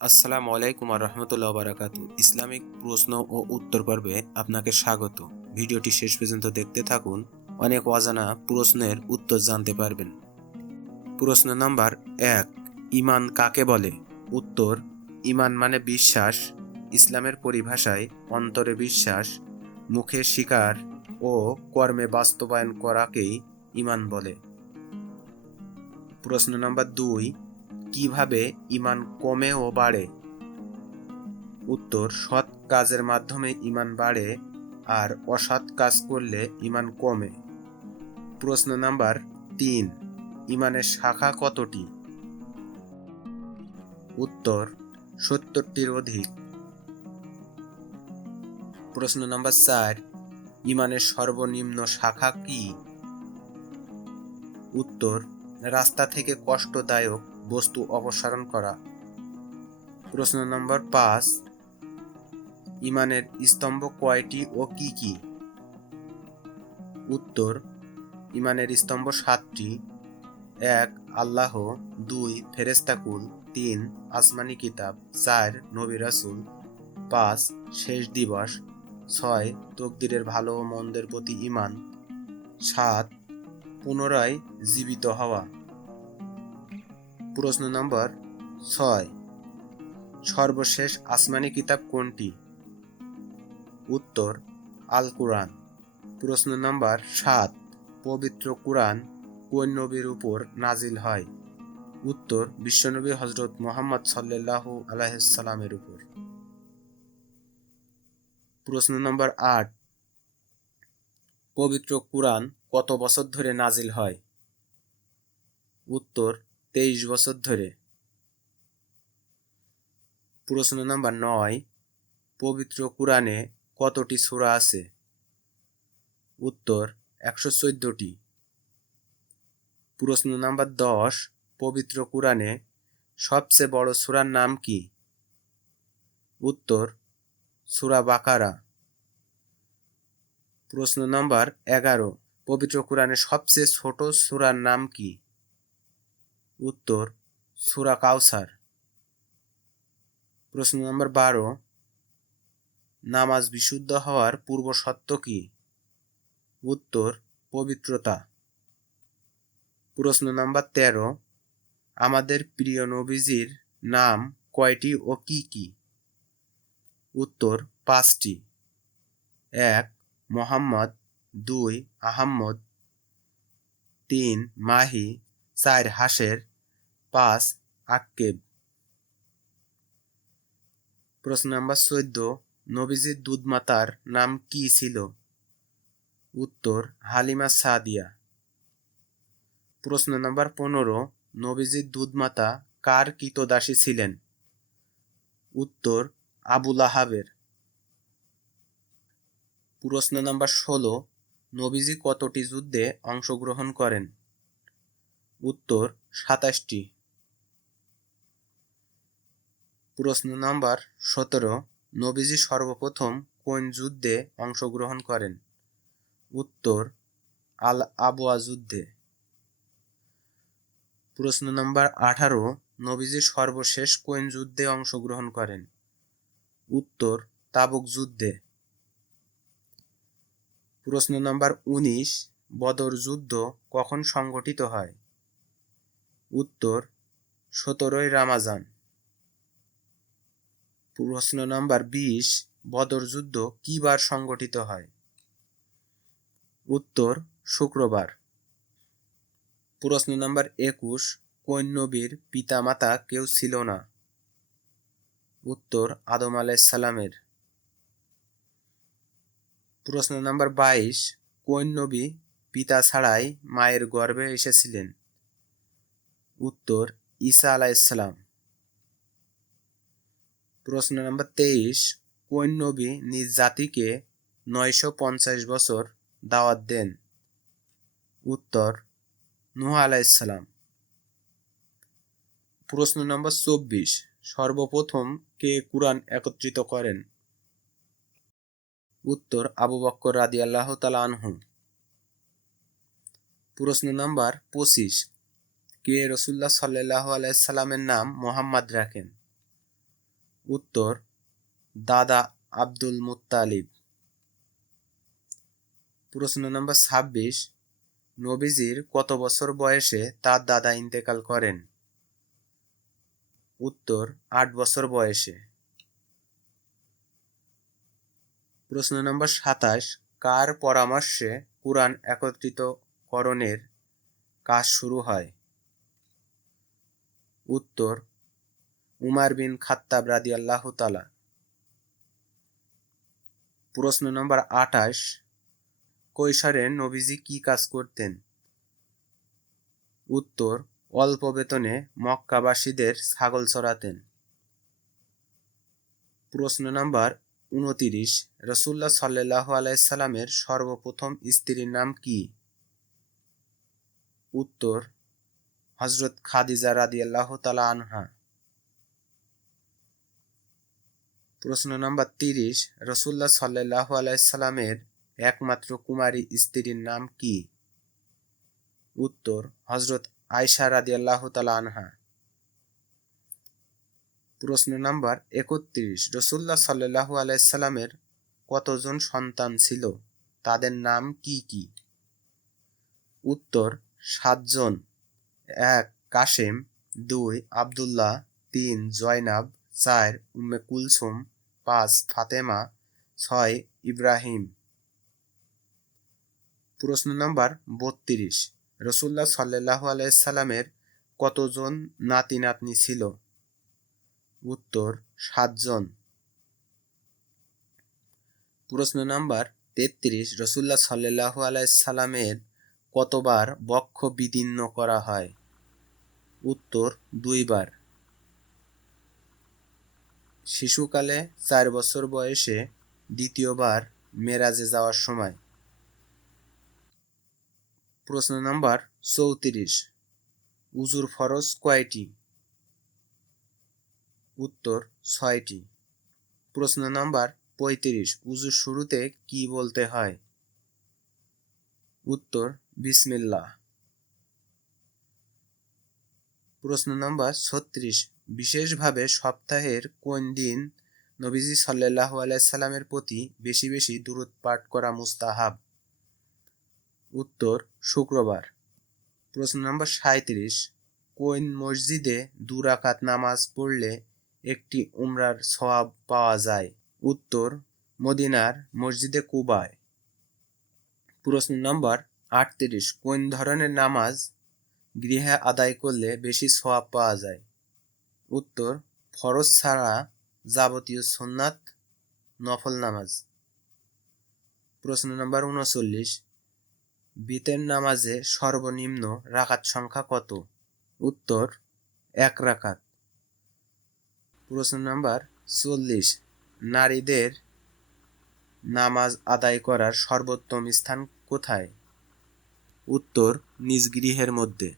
আসসালামু আলাইকুম রহমতুল্লাহ বারাকাতু। ইসলামিক প্রশ্ন ও উত্তর পর্বে আপনাকে স্বাগত। ভিডিওটি শেষ পর্যন্ত দেখতে থাকুন, অনেক অজানা প্রশ্নের উত্তর জানতে পারবেন। প্রশ্ন নাম্বার ১, ঈমান কাকে বলে? উত্তর: ঈমান মানে বিশ্বাস। ইসলামের পরিভাষায় অন্তরে বিশ্বাস, মুখে স্বীকার ও কর্মে বাস্তবায়ন করাকেই ঈমান বলে। প্রশ্ন নাম্বার ২, কিভাবে ঈমান কমে ও বাড়ে? উত্তর: সৎ কাজের মাধ্যমে ঈমান বাড়ে আর অসৎ কাজ করলে ঈমান কমে। প্রশ্ন নাম্বার ৩, ঈমানের শাখা কতটি? উত্তর: ৭০টির অধিক। প্রশ্ন নাম্বার ৪, ঈমানের সর্বনিম্ন শাখা কি? উত্তর: রাস্তা থেকে কষ্টদায়ক বস্তু অপসারণ করা। প্রশ্ন নম্বর ৫, ঈমানের স্তম্ভ কয়টি ও কি কি? উত্তর: ঈমানের স্তম্ভ ৭টি। ১, আল্লাহ। ২, ফেরেশতাকুল। ৩, আসমানি কিতাব। ৪, নবী রাসূল। ৫, শেষ দিবস। ৬, তকদিরের ভালো ও মন্দের প্রতি ঈমান। ৭, পুনরায় জীবিত হওয়া। প্রশ্ন নম্বর ৬, সর্বশেষ আসমানি কিতাব কোনটি? উত্তর: আল কুরআন। প্রশ্ন নম্বর ৭, পবিত্র কুরআন কোন নবীর উপর নাজিল হয়? উত্তর: বিশ্বনবী হযরত মুহাম্মদ সাল্লাল্লাহু আলাইহি সাল্লামের উপর। প্রশ্ন নম্বর ৮, পবিত্র কুরআন কত বছর ধরে নাজিল হয়? উত্তর: ২৩ বছর ধরে। প্রশ্ন নম্বর ৯, পবিত্র কুরআনে কতটি সূরা আছে? উত্তর: ১১৪টি। প্রশ্ন নাম্বার ১০, পবিত্র কুরআনে সবচেয়ে বড় সূরার নাম কি? উত্তর: সূরা বাকারা। প্রশ্ন নাম্বার ১১, পবিত্র কুরআনের সবচেয়ে ছোট সূরার নাম কি? উত্তর: সূরা কাউসার। প্রশ্ন নাম্বার ১২, নামাজ বিশুদ্ধ হওয়ার পূর্ব শর্ত কি? উত্তর: পবিত্রতা। প্রশ্ন নাম্বার ১৩, আমাদের প্রিয় নবীজির নাম কয়টি ও কি কি? উত্তর: ৫টি। ১, মুহাম্মদ। ২, আহমদ। ৩, মাহি। ৪, হাশের। ৫, আক্কেব। প্রশ্ন নাম্বার ১৪, নবীজির দুধমাতার নাম কি ছিল? উত্তর: হালিমা সাদিয়া। প্রশ্ন নাম্বার ১৫, নবীজির দুধমাতা কার ক্রীতদাসী ছিলেন? উত্তর: আবু লাহাবের। প্রশ্ন নাম্বার ১৬, নবীজি কতটি যুদ্ধে অংশগ্রহণ করেন? উত্তর: ২৭টি। প্রশ্ন নাম্বার ১৭, নবীজি সর্বপ্রথম কোন যুদ্ধে অংশগ্রহণ করেন? উত্তর: আল আবওয়া যুদ্ধে। প্রশ্ন নাম্বার ১৮, নবীজি সর্বশেষ কোন যুদ্ধে অংশগ্রহণ করেন? উত্তর: তাবুক যুদ্ধে। প্রশ্ন নাম্বার ১৯, বদর যুদ্ধ কখন সংঘটিত হয়? উত্তর: ১৭ই রমাজান। প্রশ্ন নাম্বার ২০, বদর যুদ্ধ কি বার সংঘটিত হয়? উত্তর: শুক্রবার। প্রশ্ন নাম্বার ২১, কোন নবীর পিতামাতা কেউ ছিল না? উত্তর: আদম আলাইহিস সালামের। প্রশ্ন নাম্বার ২২, কোন নবী পিতা ছাড়াই মায়ের গর্ভে এসেছিলেন? উত্তর: ঈসা আলাইহিস সালাম। প্রশ্ন নাম্বার ২৩, কোন নবী নিজ জাতিকে ৯৫০ বছর দাওয়াত দেন? উত্তর: নূহ আলাইহিস সালাম। প্রশ্ন নম্বর ২৪, সর্বপ্রথম কে কুরআন একত্রিত করেন? উত্তর: আবু বকর রাদিয়াল্লাহু তাআলা আনহু। প্রশ্ন নাম্বার ২৫, কে রাসূলুল্লাহ সাল্লাল্লাহু আলাইহি সাল্লামের নাম মুহাম্মদ রাখেন? উত্তর দাদা আব্দুল মুত্তালিব। প্রশ্ন নম্বর 26, নবীজির কত বছর বয়সে তার দাদা ইন্তেকাল করেন? উত্তর 8 বছর বয়সে। প্রশ্ন নম্বর 27, কার পরামর্শে কুরআন একত্রিতকরণের কাজ শুরু হয়? উত্তর উমার বিন খাত্তাব রাদিয়াল্লাহু তাআলা। প্রশ্ন নম্বর 28, কৈশোরে নবীজি কি কাজ করতেন? উত্তর অল্প বেতনে মক্কাবাসীদের ছাগল চরাতেন। প্রশ্ন নম্বর 29, রাসূলুল্লাহ সাল্লাল্লাহু আলাইহি সাল্লামের সর্বপ্রথম স্ত্রীর নাম কি? উত্তর হযরত খাদিজা রাদিয়াল্লাহু তাআলা আনহা। প্রশ্ন নম্বর 30, রাসূলুল্লাহ সাল্লাল্লাহু আলাইহি সাল্লামের একমাত্র কুমারী স্ত্রীর নাম কি? উত্তর হযরত আয়েশা রাদিয়াল্লাহু তাআলা আনহা। প্রশ্ন নম্বর 31, রাসূলুল্লাহ সাল্লাল্লাহু আলাইহি সাল্লামের কতজন সন্তান ছিল? তাদের নাম কি কি? উত্তর 7 জন। 1 কাসেম, 2 আব্দুল্লাহ, 3 জয়নাব, 4 উম্মে কুলসুম, 5 ফাতেমা, 6 ইব্রাহিম। প্রশ্ন নম্বর 32, রাসূলুল্লাহ সাল্লাল্লাহু আলাইহি সাল্লামের কতজন নাতি নাতনি ছিল? উত্তর 7 জন। প্রশ্ন নম্বর 33, রাসূলুল্লাহ সাল্লাল্লাহু আলাইহি সাল্লামের কতবার বক্ষ বিদীর্ণ করা হয়? উত্তর 2 বার। শিশুকালে 4 বছর বয়সে দ্বিতীয়বার মেরাজে যাওয়ার সময়। প্রশ্ন নম্বর 34, উযুর ফরজ কয়টি? উত্তর 6টি। প্রশ্ন নম্বর 35, উযুর শুরুতে কি বলতে হয়? উত্তর বিসমিল্লাহ। প্রশ্ন নম্বর 36, বিশেষভাবে সপ্তাহের কোন দিন নবীজি সাল্লাল্লাহু আলাইহি সাল্লামের প্রতি বেশি বেশি দুরূদ পাঠ করা মুস্তাহাব? উত্তর শুক্রবার। প্রশ্ন নম্বর 37, কোন মসজিদে 2 রাকাত নামাজ পড়লে একটি উমরার সওয়াব পাওয়া যায়? উত্তর মদিনার মসজিদে কুবায়। প্রশ্ন নম্বর 38, কোন ধরনের নামাজ গৃহে আদায় করলে বেশি সওয়াব পাওয়া যায়? উত্তর ফরজ ছাড়া যাবতীয় সুন্নাত নফল নামাজ। প্রশ্ন নম্বর 39, বিতের নামাজে সর্বনিম্ন রাকাত সংখ্যা কত? উত্তর 1 রাকাত। প্রশ্ন নম্বর 40, নারীদের নামাজ আদায় করার সর্বোত্তম স্থান কোথায়? উত্তর নিজ গৃহের মধ্যে।